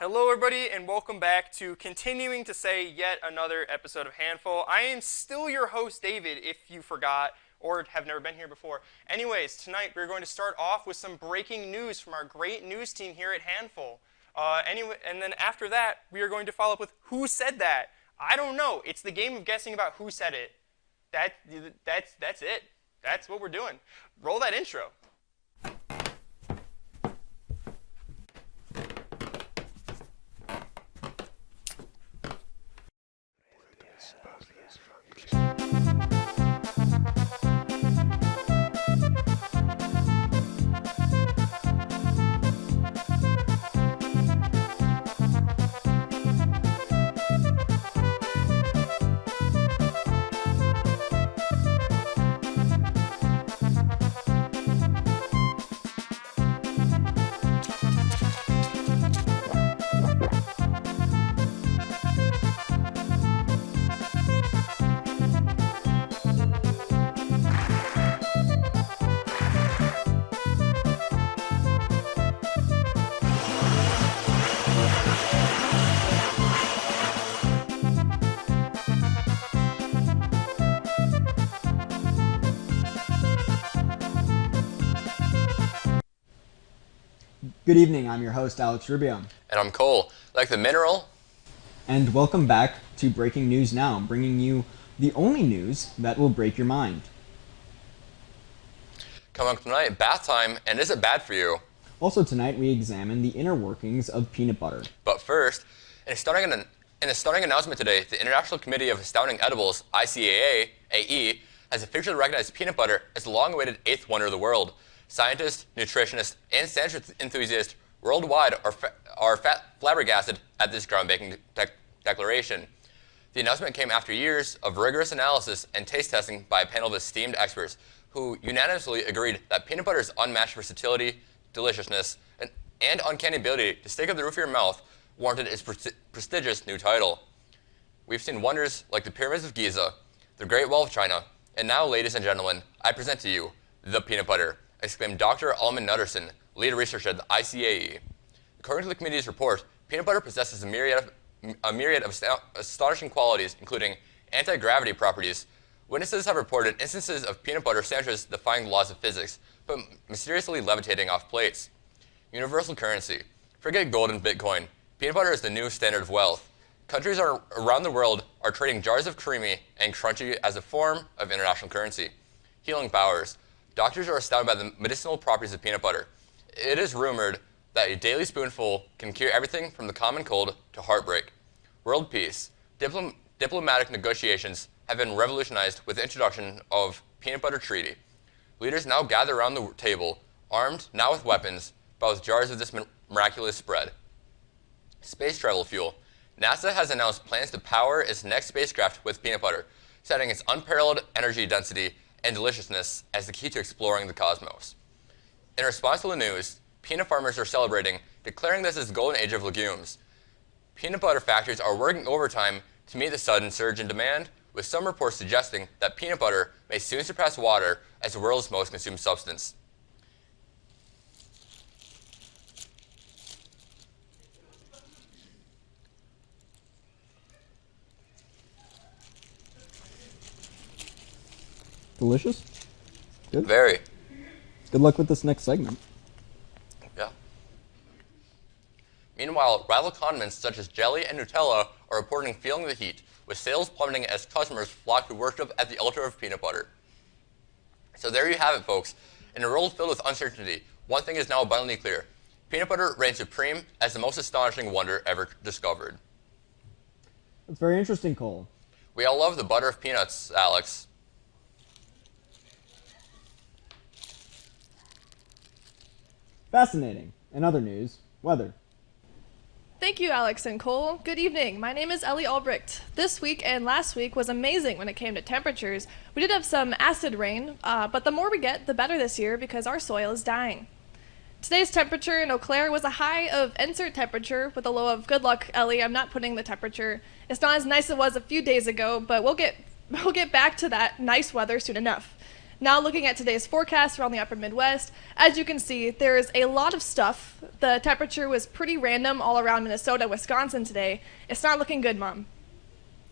Hello, everybody, and welcome back to continuing to say yet another episode of Handful. I am still your host, David, if you forgot or have never been here before. Anyways, tonight we're going to start off with some breaking news from our great news team here at Handful. And then after that, we are going to follow up with Who Said That? I don't know. It's the game of guessing about who said it. That's it. That's what we're doing. Roll that intro. Good evening, I'm your host, Alex Rubio. And I'm Cole, like the mineral. And welcome back to Breaking News Now, bringing you the only news that will break your mind. Coming up tonight, bath time, and is it bad for you? Also tonight, we examine the inner workings of peanut butter. But first, in a stunning announcement today, the International Committee of Astounding Edibles, ICAA, has officially recognized peanut butter as the long-awaited eighth wonder of the world. Scientists, nutritionists, and sandwich enthusiasts worldwide are flabbergasted at this groundbreaking declaration. The announcement came after years of rigorous analysis and taste testing by a panel of esteemed experts who unanimously agreed that peanut butter's unmatched versatility, deliciousness, and uncanny ability to stick up the roof of your mouth warranted its prestigious new title. We've seen wonders like the Pyramids of Giza, the Great Wall of China, and now, ladies and gentlemen, I present to you the peanut butter, exclaimed Dr. Alman Nutterson, lead researcher at the ICAE. According to the committee's report, peanut butter possesses a myriad of astonishing qualities, including anti-gravity properties. Witnesses have reported instances of peanut butter sandwiches defying the laws of physics, but mysteriously levitating off plates. Universal currency. Forget gold and Bitcoin. Peanut butter is the new standard of wealth. Countries around the world are trading jars of creamy and crunchy as a form of international currency. Healing powers. Doctors are astounded by the medicinal properties of peanut butter. It is rumored that a daily spoonful can cure everything from the common cold to heartbreak. World peace. Diplomatic negotiations have been revolutionized with the introduction of peanut butter treaty. Leaders now gather around the table, armed now with weapons, but with jars of this miraculous spread. Space travel fuel. NASA has announced plans to power its next spacecraft with peanut butter, citing its unparalleled energy density and deliciousness as the key to exploring the cosmos. In response to the news, peanut farmers are celebrating, declaring this as the golden age of legumes. Peanut butter factories are working overtime to meet the sudden surge in demand, with some reports suggesting that peanut butter may soon surpass water as the world's most consumed substance. Delicious? Good? Very. Good luck with this next segment. Yeah. Meanwhile, rival condiments such as jelly and Nutella are reporting feeling the heat, with sales plummeting as customers flock to worship at the altar of peanut butter. So there you have it, folks. In a world filled with uncertainty, one thing is now abundantly clear. Peanut butter reigns supreme as the most astonishing wonder ever discovered. That's very interesting, Cole. We all love the butter of peanuts, Alex. Fascinating. In other news, weather. Thank you, Alex and Cole. Good evening. My name is Ellie Albrecht. This week and last week was amazing when it came to temperatures. We did have some acid rain, but the more we get, the better this year because our soil is dying. Today's temperature in Eau Claire was a high of insert temperature with a low of good luck, Ellie. I'm not putting the temperature. It's not as nice as it was a few days ago, but we'll get back to that nice weather soon enough. Now looking at today's forecast around the upper Midwest, as you can see, there is a lot of stuff. The temperature was pretty random all around Minnesota, Wisconsin today. It's not looking good, Mom.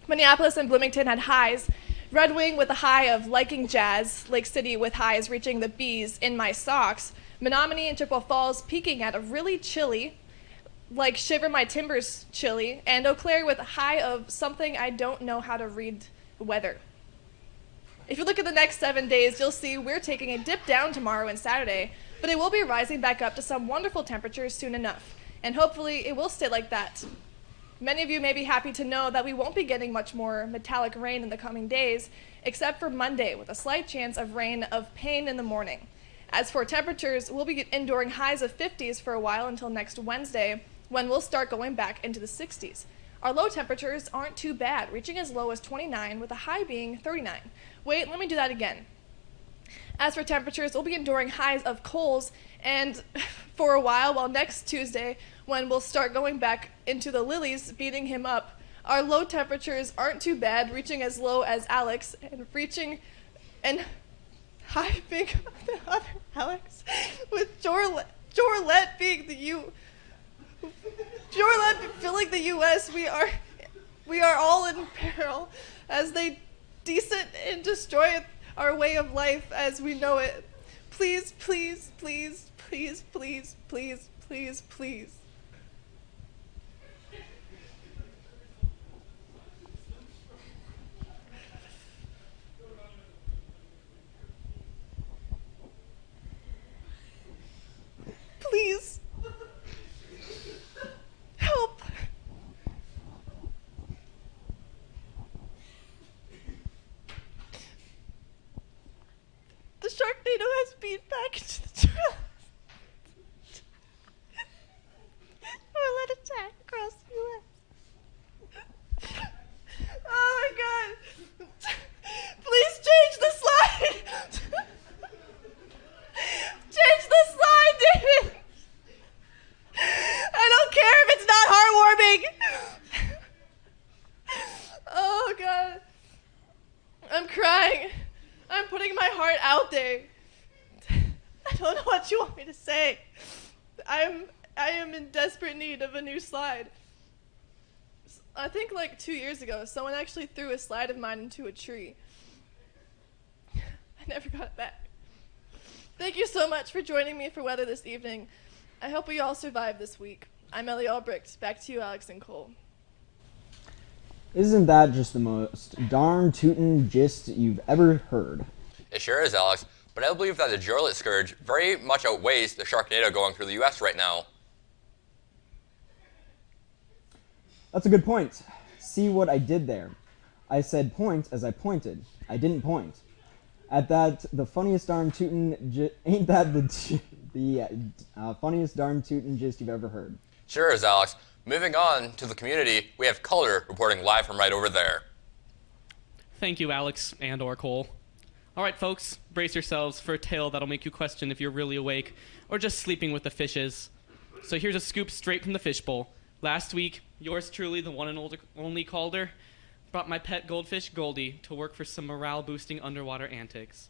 Minneapolis and Bloomington had highs. Red Wing with a high of liking jazz. Lake City with highs reaching the B's in my socks. Menominee and Chippewa Falls peaking at a really chilly, like shiver my timbers chilly. And Eau Claire with a high of something I don't know how to read weather. If you look at the next 7 days, you'll see we're taking a dip down tomorrow and Saturday, but it will be rising back up to some wonderful temperatures soon enough. And hopefully it will stay like that. Many of you may be happy to know that we won't be getting much more metallic rain in the coming days, except for Monday, with a slight chance of rain of pain in the morning. As for temperatures, we'll be enduring highs of 50s for a while until next Wednesday, when we'll start going back into the 60s. Our low temperatures aren't too bad, reaching as low as 29, with a high being 39. Wait, let me do that again. As for temperatures, we'll be enduring highs of coals and for a while next Tuesday, when we'll start going back into the lilies, beating him up. Our low temperatures aren't too bad, reaching as low as Alex and high being the other Alex, with Jorlet being Jorlet filling the U.S. We are all in peril as they decent and destroy our way of life as we know it. Please, please, please, please, please, please, please, please. Please. Help. The Sharknado has been back into the trail. Or led attack across the U.S. Oh my God. Please change the slide. Change the slide, David. I don't care if it's not heartwarming. Oh God. I'm crying. I'm putting my heart out there. I don't know what you want me to say. I am in desperate need of a new slide. I think like 2 years ago, someone actually threw a slide of mine into a tree. I never got it back. Thank you so much for joining me for weather this evening. I hope we all survive this week. I'm Ellie Albrecht. Back to you, Alex and Cole. Isn't that just the most darn tootin' gist you've ever heard? It sure is, Alex. But I believe that the Jorlet scourge very much outweighs the Sharknado going through the U.S. right now. That's a good point. See what I did there? I said point as I pointed. I didn't point. At that, the funniest darn tootin' ain't that the funniest darn tootin' gist you've ever heard? Sure is, Alex. Moving on to the community, we have Color reporting live from right over there. Thank you, Alex and or Cole. All right, folks, brace yourselves for a tale that'll make you question if you're really awake or just sleeping with the fishes. So here's a scoop straight from the fishbowl. Last week, yours truly, the one and only Calder, brought my pet goldfish, Goldie, to work for some morale-boosting underwater antics.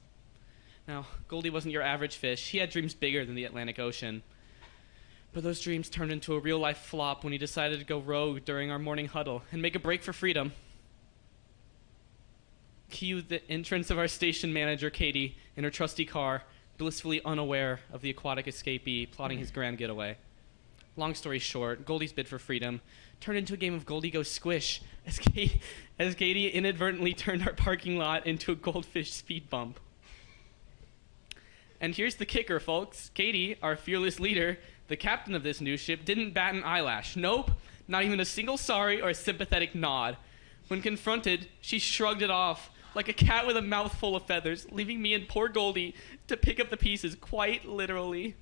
Now, Goldie wasn't your average fish. He had dreams bigger than the Atlantic Ocean. But those dreams turned into a real-life flop when he decided to go rogue during our morning huddle and make a break for freedom. Cue the entrance of our station manager, Katie, in her trusty car, blissfully unaware of the aquatic escapee plotting his grand getaway. Long story short, Goldie's bid for freedom turned into a game of Goldie Go Squish as Katie inadvertently turned our parking lot into a goldfish speed bump. And here's the kicker, folks. Katie, our fearless leader, the captain of this new ship, didn't bat an eyelash. Nope, not even a single sorry or a sympathetic nod. When confronted, she shrugged it off like a cat with a mouthful of feathers, leaving me and poor Goldie to pick up the pieces, quite literally.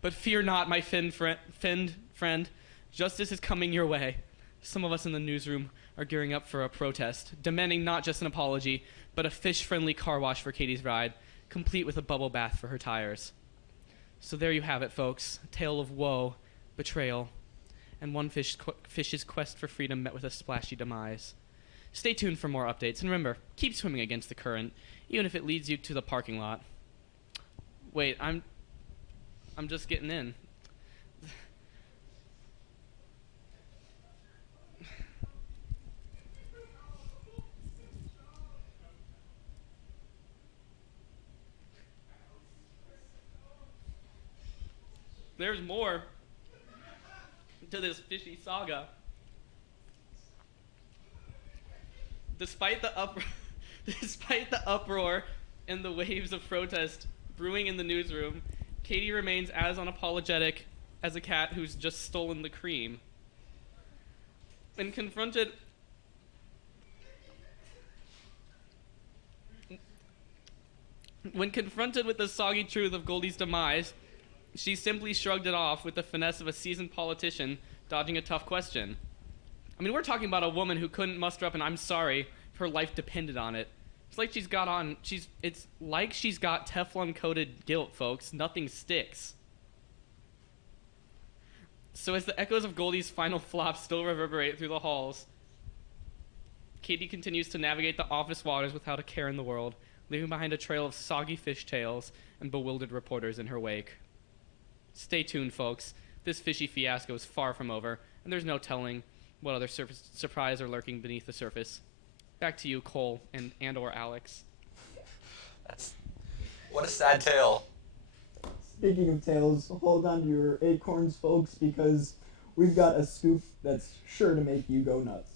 But fear not, my finned friend. Justice is coming your way. Some of us in the newsroom are gearing up for a protest, demanding not just an apology, but a fish-friendly car wash for Katie's ride, complete with a bubble bath for her tires. So there you have it, folks. A tale of woe, betrayal, and one fish's quest for freedom met with a splashy demise. Stay tuned for more updates, and remember, keep swimming against the current. even if it leads you to the parking lot. Wait, I'm just getting in. There's more to this fishy saga. Despite the uproar and the waves of protest brewing in the newsroom, Katie remains as unapologetic as a cat who's just stolen the cream. When confronted with the soggy truth of Goldie's demise, she simply shrugged it off with the finesse of a seasoned politician dodging a tough question. I mean, we're talking about a woman who couldn't muster up an "I'm sorry" if her life depended on it. It's like she's got Teflon-coated guilt, folks. Nothing sticks. So as the echoes of Goldie's final flop still reverberate through the halls, Katie continues to navigate the office waters without a care in the world, leaving behind a trail of soggy fishtails and bewildered reporters in her wake. Stay tuned, folks. This fishy fiasco is far from over, and there's no telling what other surprise are lurking beneath the surface. Back to you, Cole and or Alex. What a sad tale. Speaking of tales, hold on to your acorns, folks, because we've got a scoop that's sure to make you go nuts.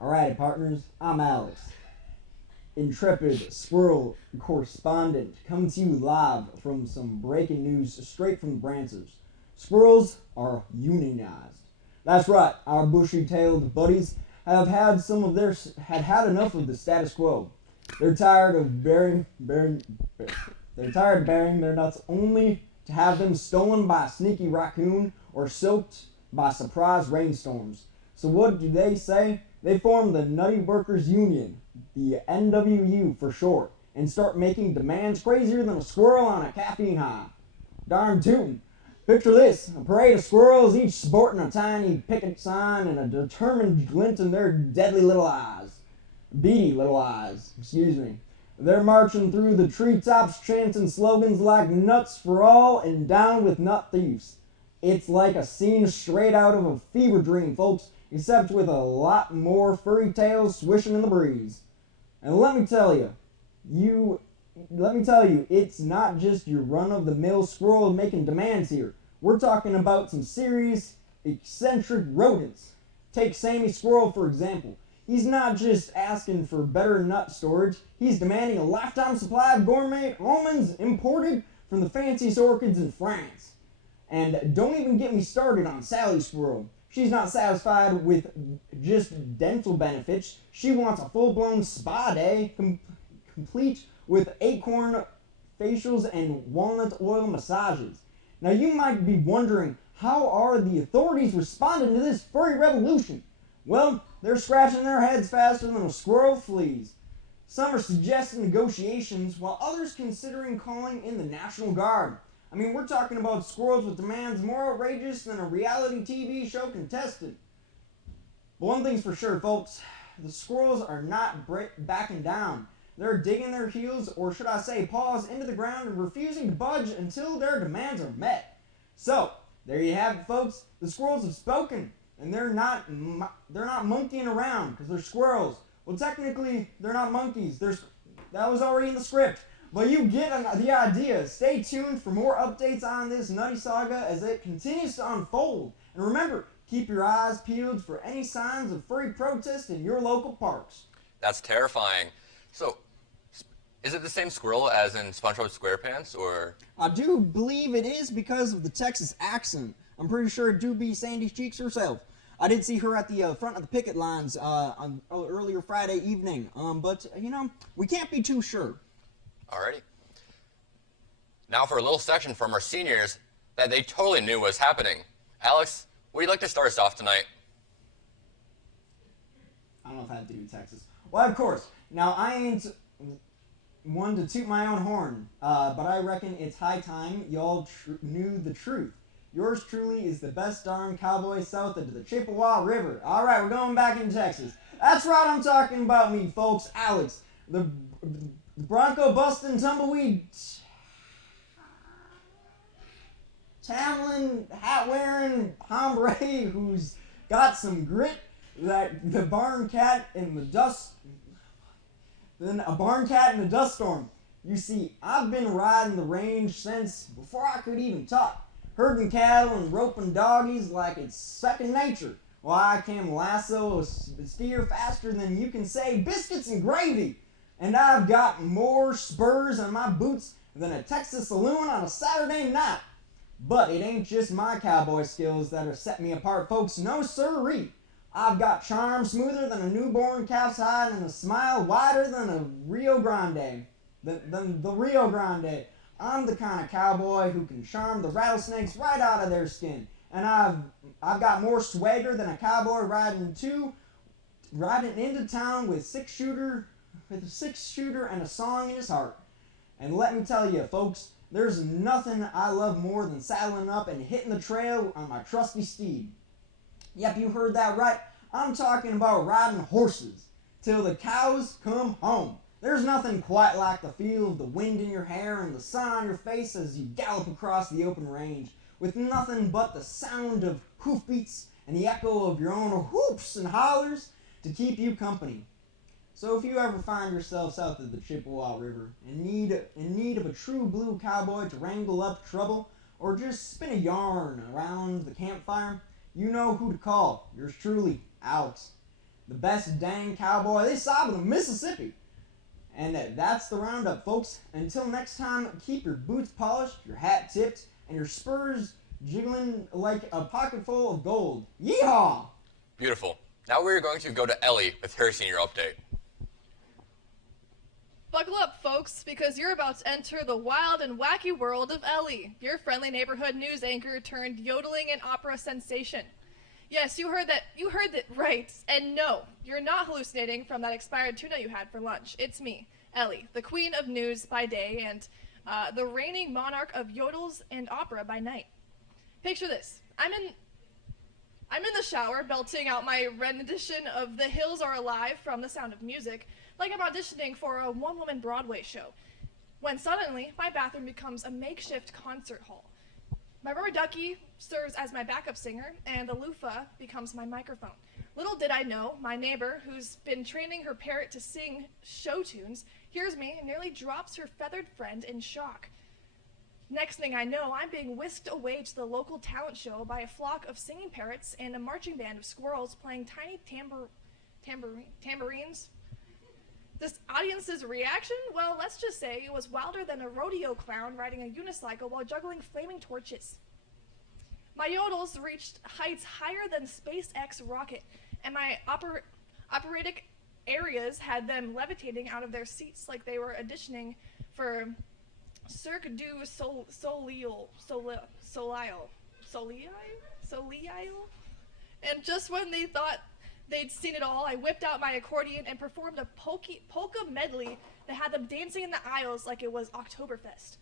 Alright, partners, I'm Alex, intrepid squirrel correspondent, coming to you live from some breaking news straight from the branches. Squirrels are unionized. That's right, our bushy-tailed buddies had had enough of the status quo. They're tired of bearing their nuts only to have them stolen by a sneaky raccoon or soaked by surprise rainstorms. So what do they say? They form the Nutty Workers Union, the NWU for short, and start making demands crazier than a squirrel on a caffeine high. Darn tootin'. Picture this, a parade of squirrels, each sporting a tiny picket sign and a determined glint in their deadly little eyes. Beady little eyes, excuse me. They're marching through the treetops chanting slogans like "Nuts for all" and "Down with nut thieves." It's like a scene straight out of a fever dream, folks, except with a lot more furry tails swishing in the breeze. And let me tell you, it's not just your run-of-the-mill squirrel making demands here. We're talking about some serious, eccentric rodents. Take Sammy Squirrel, for example. He's not just asking for better nut storage, he's demanding a lifetime supply of gourmet almonds imported from the fanciest orchards in France. And don't even get me started on Sally Squirrel. She's not satisfied with just dental benefits. She wants a full-blown spa day, complete with acorn facials and walnut oil massages. Now you might be wondering, how are the authorities responding to this furry revolution? Well, they're scratching their heads faster than a squirrel flees. Some are suggesting negotiations, while others considering calling in the National Guard. I mean, we're talking about squirrels with demands more outrageous than a reality TV show contestant. But one thing's for sure, folks, the squirrels are not backing down. They're digging their heels, or should I say paws, into the ground and refusing to budge until their demands are met. So, there you have it, folks. The squirrels have spoken, and they're not monkeying around because they're squirrels. Well, technically, they're not monkeys. That was already in the script. But you get the idea. Stay tuned for more updates on this nutty saga as it continues to unfold. And remember, keep your eyes peeled for any signs of furry protest in your local parks. That's terrifying. So, is it the same squirrel as in SpongeBob SquarePants, or? I do believe it is because of the Texas accent. I'm pretty sure it do be Sandy Cheeks herself. I did see her at the front of the picket lines on earlier Friday evening. But, we can't be too sure. Alrighty. Now for a little section from our seniors that they totally knew was happening. Alex, would you like to start us off tonight? I don't know if I have to do Texas. Well, of course. Now, I ain't one to toot my own horn, but I reckon it's high time y'all knew the truth. Yours truly is the best darn cowboy south of the Chippewa River. All right, we're going back into Texas. That's right, I'm talking about me, folks. Alex, the Bronco busting tumbleweed Tamlin hat wearing hombre who's got some grit, that the barn cat in the dust, then a barn cat in a dust storm. You see, I've been riding the range since before I could even talk, herding cattle and roping doggies like it's second nature. Why, I can lasso a steer faster than you can say biscuits and gravy. And I've got more spurs on my boots than a Texas saloon on a Saturday night. But it ain't just my cowboy skills that have set me apart, folks. No sirree. I've got charm smoother than a newborn calf's hide and a smile wider than a Rio Grande. Than the Rio Grande. I'm the kind of cowboy who can charm the rattlesnakes right out of their skin. And I've got more swagger than a cowboy riding into town with a six-shooter and a song in his heart. And let me tell you, folks, there's nothing I love more than saddling up and hitting the trail on my trusty steed. Yep, you heard that right. I'm talking about riding horses till the cows come home. There's nothing quite like the feel of the wind in your hair and the sun on your face as you gallop across the open range, with nothing but the sound of hoofbeats and the echo of your own whoops and hollers to keep you company. So if you ever find yourself south of the Chippewa River in need of a true blue cowboy to wrangle up trouble, or just spin a yarn around the campfire, you know who to call. Yours truly, Alex. The best dang cowboy this side of the Mississippi. And that's the roundup, folks. Until next time, keep your boots polished, your hat tipped, and your spurs jiggling like a pocket full of gold. Yeehaw! Beautiful. Now we're going to go to Ellie with her senior update. Buckle up, folks, because you're about to enter the wild and wacky world of Ellie, your friendly neighborhood news anchor turned yodeling and opera sensation. Yes, you heard that right. And no, you're not hallucinating from that expired tuna you had for lunch. It's me, Ellie, the queen of news by day and the reigning monarch of yodels and opera by night. Picture this. I'm in the shower, belting out my rendition of The Hills Are Alive from The Sound of Music, like I'm auditioning for a one-woman Broadway show, when suddenly my bathroom becomes a makeshift concert hall. My rubber ducky serves as my backup singer, and the loofah becomes my microphone. Little did I know, my neighbor, who's been training her parrot to sing show tunes, hears me and nearly drops her feathered friend in shock. Next thing I know, I'm being whisked away to the local talent show by a flock of singing parrots and a marching band of squirrels playing tiny tambourines. This audience's reaction? Well, let's just say it was wilder than a rodeo clown riding a unicycle while juggling flaming torches. My yodels reached heights higher than SpaceX rocket, and my operatic areas had them levitating out of their seats like they were auditioning for Cirque du Soleil. And just when they thought they'd seen it all, I whipped out my accordion and performed a polka medley that had them dancing in the aisles like it was Oktoberfest.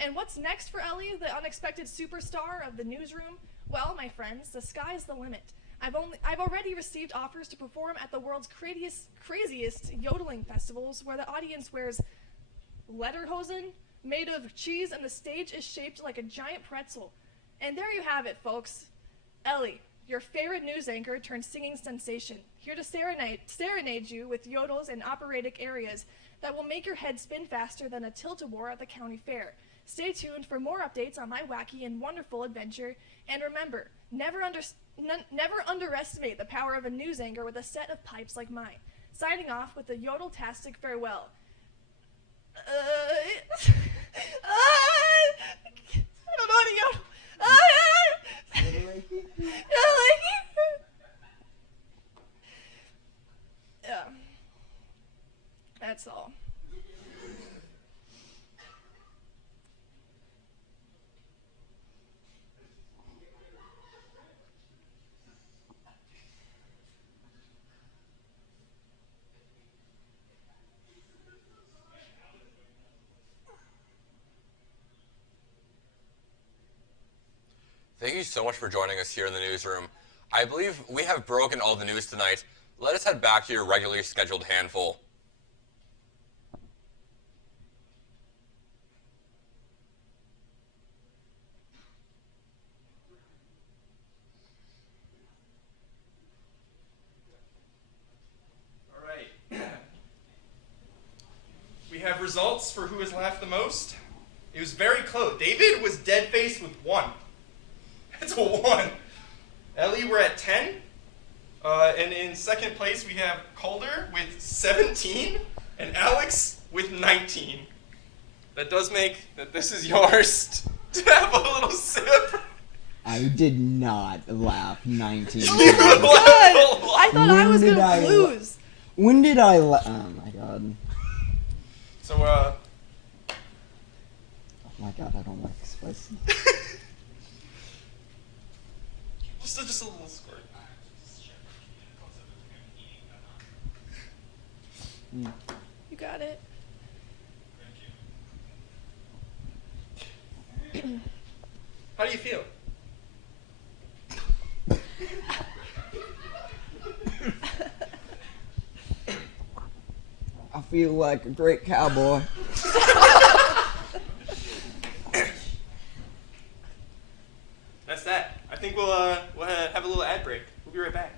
And what's next for Ellie, the unexpected superstar of the newsroom? Well, my friends, the sky's the limit. I've already received offers to perform at the world's craziest yodeling festivals where the audience wears lederhosen made of cheese and the stage is shaped like a giant pretzel. And there you have it, folks. Ellie, your favorite news anchor turned singing sensation, here to serenade you with yodels and operatic areas that will make your head spin faster than a tilt-a-war at the county fair. Stay tuned for more updates on my wacky and wonderful adventure, and remember, never underestimate the power of a news anchor with a set of pipes like mine. Signing off with a yodel-tastic farewell. I don't know how to yodel. Yeah. That's all. Thank you so much for joining us here in the newsroom. I believe we have broken all the news tonight, let us head back to your regularly scheduled handful. All right. We have results for who has laughed the most. It was very close. David was dead-faced with 1. That's a 1. Ellie, we're at 10. And in second place, we have Calder with 17, and Alex with 19. That does make that this is yours to have a little sip. I did not laugh 19 Oh my times. god! I thought I was When did gonna I lose. When did I laugh? Oh my god. So, Oh my god, I don't like spicy. just a little squirt. You got it. How do you feel? I feel like a great cowboy. That's that. I think we'll have a little ad break. We'll be right back.